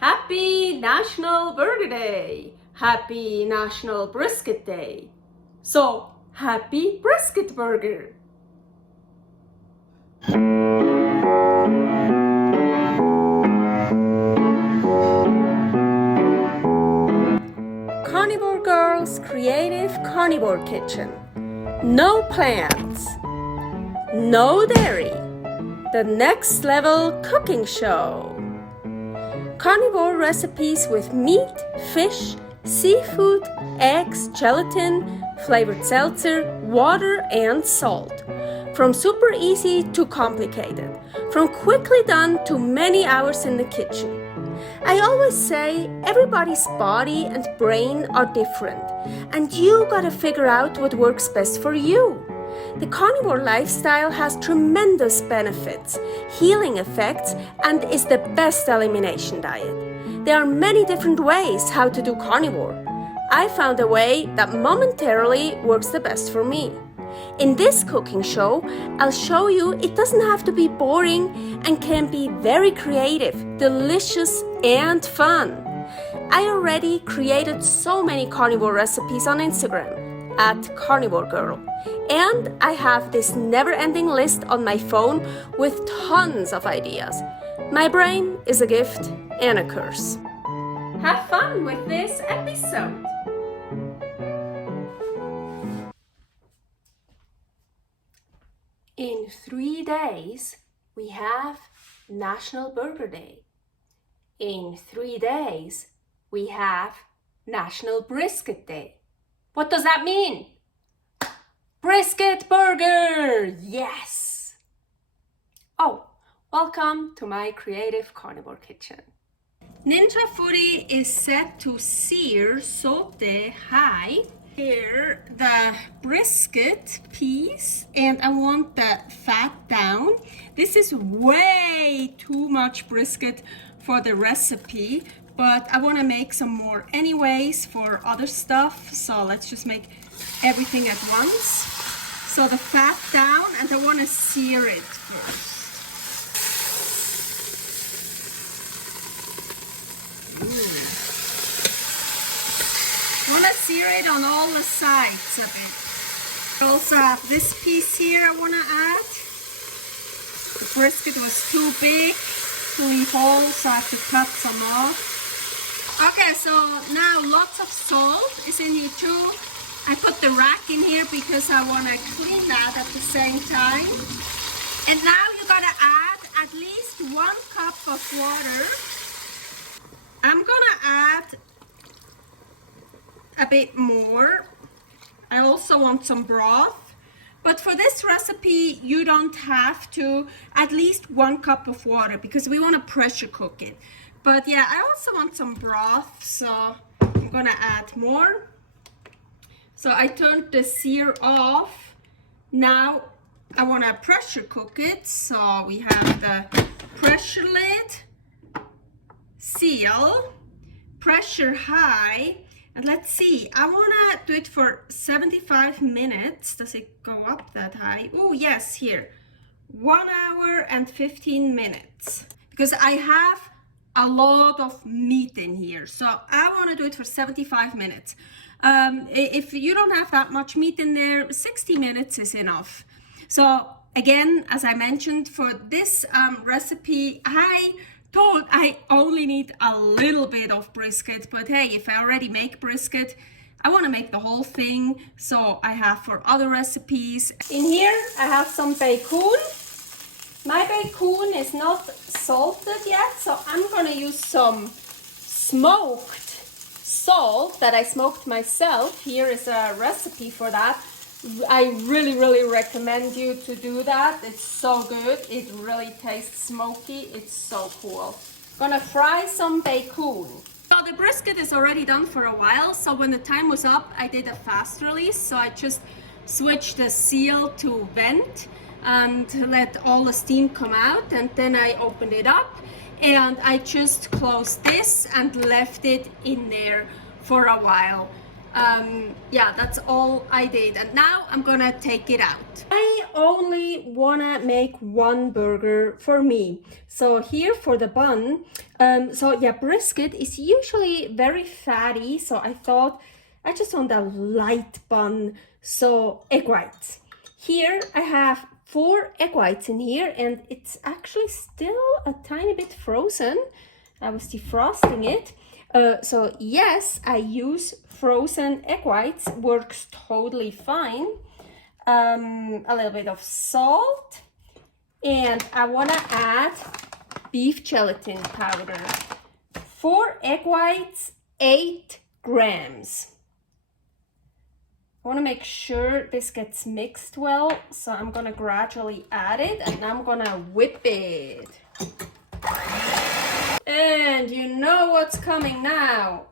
Happy National Burger Day! Happy National Brisket Day! So, happy Brisket Burger! Carnivore Girl's Creative Carnivore Kitchen. No plants, no dairy. The next level cooking show. Carnivore recipes with meat, fish, seafood, eggs, gelatin, flavored seltzer, water, and salt. From super easy to complicated. From quickly done to many hours in the kitchen. I always say everybody's body and brain are different, and you gotta figure out what works best for you. The carnivore lifestyle has tremendous benefits, healing effects, and is the best elimination diet. There are many different ways how to do carnivore. I found a way that momentarily works the best for me. In this cooking show, I'll show you it doesn't have to be boring and can be very creative, delicious, and fun. I already created so many carnivore recipes on Instagram @karnivorgirl. And I have this never-ending list on my phone with tons of ideas. My brain is a gift and a curse. Have fun with this episode. In 3 days, we have National Burger Day. In 3 days, we have National Brisket Day. What does that mean? Brisket burger! Yes! Oh, welcome to my creative carnivore kitchen. Ninja Foodi is set to sear, saute high. Here, the brisket piece, and I want the fat down. This is way too much brisket for the recipe, but I want to make some more anyways for other stuff, so let's just make everything at once. So the fat down, and I want to sear it first. I want to sear it on all the sides of it. I also have this piece here I want to add. The brisket was too big to leave whole, so I have to cut some off. Okay, so now lots of salt is in here too. I put the rack in here because I want to clean that at the same time. And now you gotta add at least 1 cup of water. I'm gonna add a bit more. I also want some broth. But for this recipe, you don't have to. At least 1 cup of water because we want to pressure cook it. But yeah, I also want some broth, so I'm gonna add more. So I turned the sear off. Now I want to pressure cook it. So we have the pressure lid, seal, pressure high, and let's see, I want to do it for 75 minutes. Does it go up that high? Oh yes, here, 1 hour and 15 minutes. Because I have a lot of meat in here, so I want to do it for 75 minutes. If you don't have that much meat in there, 60 minutes is enough. So again, as I mentioned, for this recipe, I thought I only need a little bit of brisket, but hey, if I already make brisket, I want to make the whole thing, so I have for other recipes. In here I have some bacon. My bacon is not salted yet, so I'm gonna use some smoked salt that I smoked myself. Here is a recipe for that. I really recommend you to do that. It's so good. It really tastes smoky. It's so cool. Gonna fry some bacon. So the brisket is already done for a while, so when the time was up, I did a fast release. So I just switched the seal to vent and let all the steam come out, and then I opened it up and I just closed this and left it in there for a while. Yeah, that's all I did, and now I'm gonna take it out. I only wanna make one burger for me. So here for the bun, so yeah, brisket is usually very fatty, so I thought I just want a light bun, so egg whites. Here I have 4 egg whites in here, and it's actually still a tiny bit frozen. I was defrosting it. So yes, I use frozen egg whites, works totally fine. A little bit of salt, and I want to add beef gelatin powder. 4 egg whites, 8 grams. I want to make sure this gets mixed well, so I'm going to gradually add it, and I'm going to whip it. And you know what's coming now.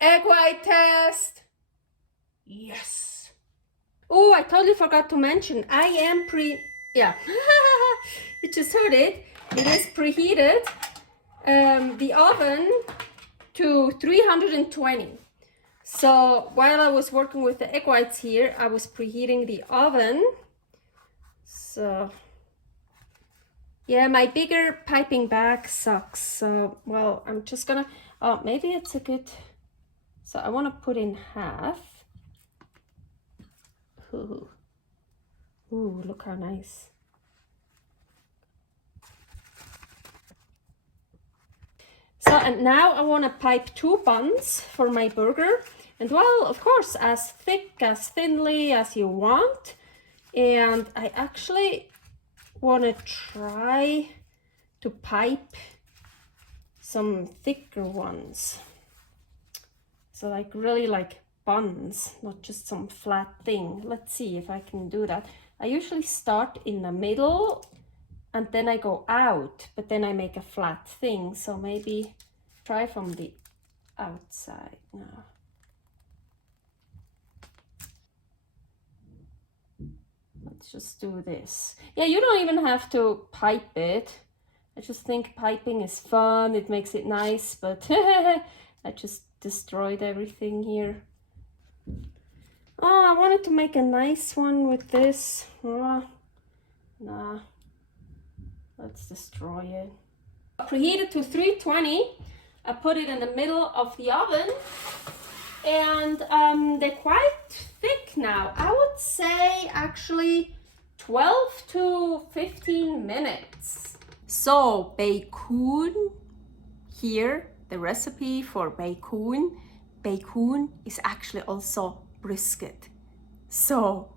Egg white test. Yes. Oh, I totally forgot to mention, I am yeah, you just heard it. It is preheated the oven to 320. So while I was working with the egg whites here, I was preheating the oven. So yeah, my bigger piping bag sucks. So, well, I'm just gonna, oh, maybe it's a good, so I want to put in half. Ooh, ooh, look how nice. So, and now I want to pipe 2 buns for my burger. And well, of course, as thick, as thinly as you want. And I actually want to try to pipe some thicker ones. So like really like buns, not just some flat thing. Let's see if I can do that. I usually start in the middle and then I go out, but then I make a flat thing. So maybe try from the outside now. Let's just do this. Yeah, you don't even have to pipe it. I just think piping is fun. It makes it nice, but I just destroyed everything here. Oh, I wanted to make a nice one with this. Nah, let's destroy it. Preheated to 320. I put it in the middle of the oven, and they're quite thick now. I would say actually 12 to 15 minutes. So Bacoon, here the recipe for Bacoon. Bacoon is actually also brisket. So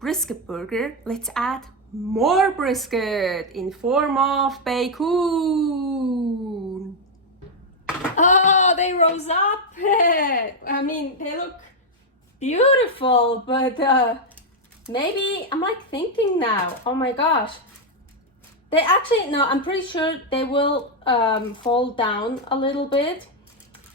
brisket burger, let's add more brisket in form of Bacoon. Oh, they rose up. I mean, they look beautiful, but maybe I'm like thinking now, oh my gosh, they actually, no, I'm pretty sure they will fall down a little bit,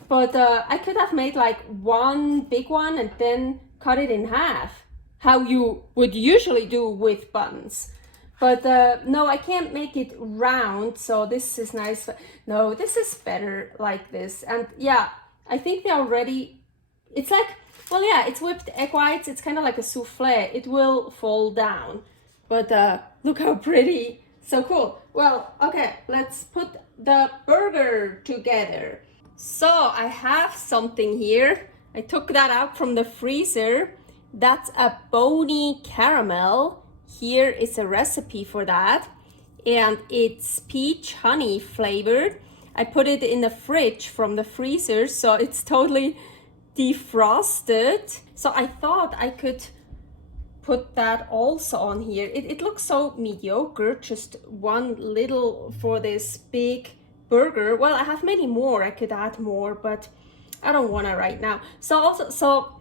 but I could have made like one big one and then cut it in half, how you would usually do with buns. But no, I can't make it round, so this is nice. No, this is better like this. And yeah, I think they're already, it's like, well, yeah, it's whipped egg whites. It's kind of like a souffle. It will fall down, but look how pretty. So cool. Well, okay, let's put the burger together. So I have something here. I took that out from the freezer. That's a Boney Caramel. Here is a recipe for that. And it's peach honey flavored. I put it in the fridge from the freezer, so it's totally defrosted. So I thought I could put that also on here. It looks so mediocre, just one little for this big burger. Well, I have many more, I could add more, but I don't want to right now. So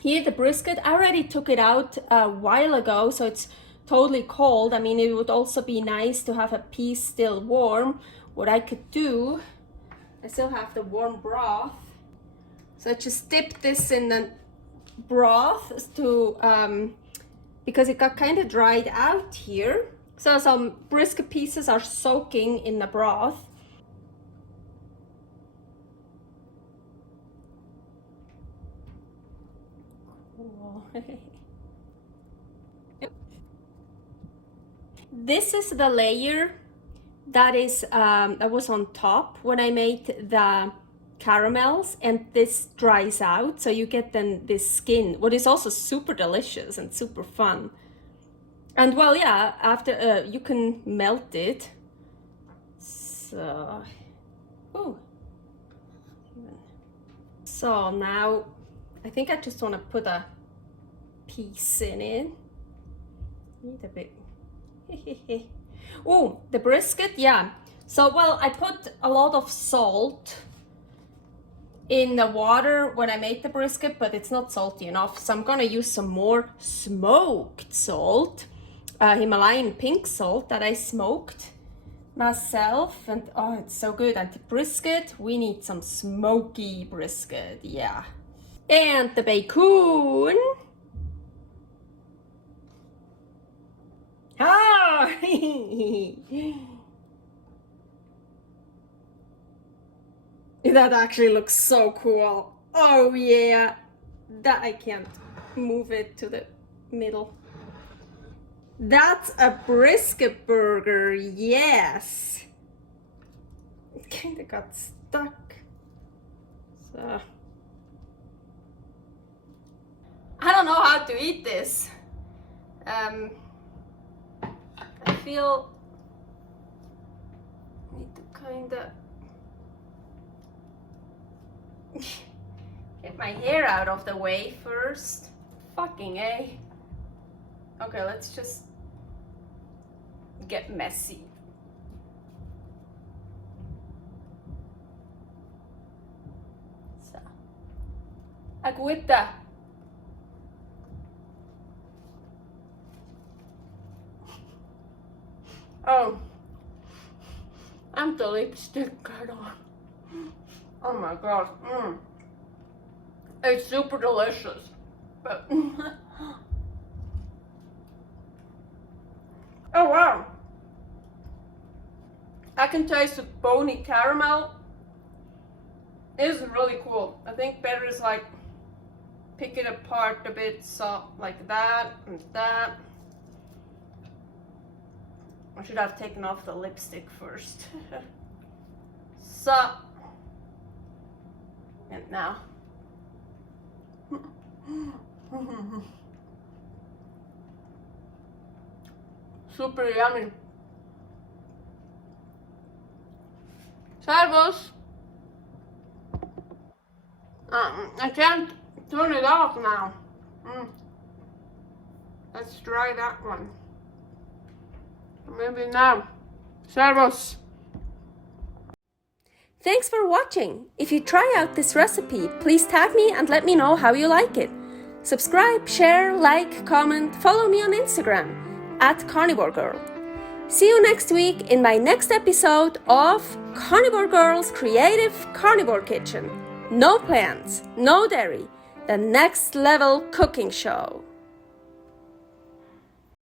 here the brisket, I already took it out a while ago, so it's totally cold. I mean, it would also be nice to have a piece still warm. What I could do, I still have the warm broth, so I just dip this in the broth to because it got kind of dried out here. So some brisket pieces are soaking in the broth. cool. This is the layer that was on top when I made the caramels, and this dries out, so you get then this skin, what is also super delicious and super fun. And well, yeah, after you can melt it. So, ooh. So now I think I just want to put a piece in it. Need a bit. Oh, the brisket, yeah. So, well, I put a lot of salt in the water when I made the brisket, but it's not salty enough. So I'm gonna use some more smoked salt, Himalayan pink salt that I smoked myself. And oh, it's so good. And the brisket, we need some smoky brisket, yeah. And the Bacoon. Ah! That actually looks so cool. Oh yeah, that I can't move it to the middle. That's a brisket burger, yes. It kind of got stuck. So I don't know how to eat this. I feel I need to kind of get my hair out of the way first. Fucking A. Okay, let's just get messy. So, agüita. Oh, and the lipstick got on. Oh my god. It's super delicious. But oh wow. I can taste the Boney Caramel. It's really cool. I think better is like pick it apart a bit, so like that and that. I should have taken off the lipstick first. So, and now. Super yummy. Servus. I can't turn it off now. Let's try that one. Maybe now. Servus. Thanks for watching. If you try out this recipe, please tag me and let me know how you like it. Subscribe, share, like, comment, follow me on Instagram @karnivorgirl. See you next week in my next episode of Carnivore Girl's Creative Carnivore Kitchen. No plants, no dairy, the next level cooking show.